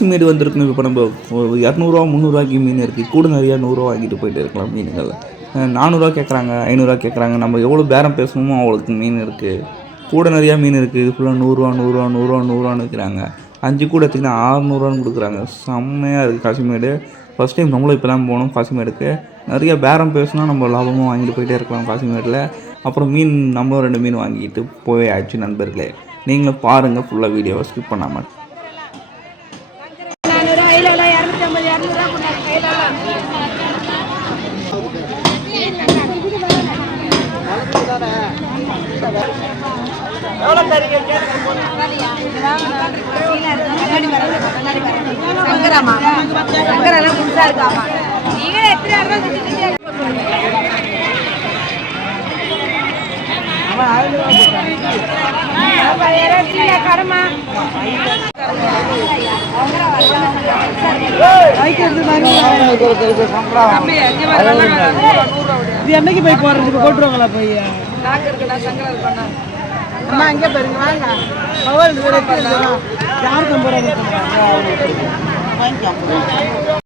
காசிமேடு வந்திருக்குங்க இப்போ நம்ம ஒரு இரநூறுவா முந்நூறுரூவாய்க்கு மீன் இருக்குது கூட நிறையா நூறுரூவா வாங்கிட்டு போயிட்டு இருக்கலாம் மீன்கள். நானூறுரூவா கேட்குறாங்க ஐநூறுரூவா கேட்குறாங்க நம்ம எவ்வளோ பேரம் பேசணுமோ அவளுக்கு மீன் இருக்குது கூட நிறையா மீன் இருக்குது இது ஃபுல்லாக நூறுரூவா நூறுரூவா நூறுரூவா நூறுரூவான்னு விற்கிறாங்க அஞ்சு கூட எடுத்திங்கன்னா ஆறுநூறுவான்னு கொடுக்குறாங்க. செம்மையாக இருக்குது காசிமேடு ஃபஸ்ட் டைம் நம்மளும் இப்போ தான் போகணும் காசிமேடுக்கு நிறைய பேரம் பேசினா நம்ம லாபமாக வாங்கிட்டு போயிட்டே இருக்கலாம் காசிமேடில் அப்புறம் மீன் நம்மளும் ரெண்டு மீன் வாங்கிட்டு போய் ஆச்சு நண்பர்களே. நீங்களும் பாருங்கள் ஃபுல்லாக வீடியோவை ஸ்கிப் பண்ணாமல் கொண்டாங்க சங்கராமா? சங்கரெல்லாம் இருக்காமா? நீங்களே எத்தனை ரூபா கடமா இது என்னைக்கு போய் போடுறது இப்போ போட்டுருவாங்களா போய்? அம்மா அங்கே பாருங்க வாங்க. யாருக்கும் போகிறாங்க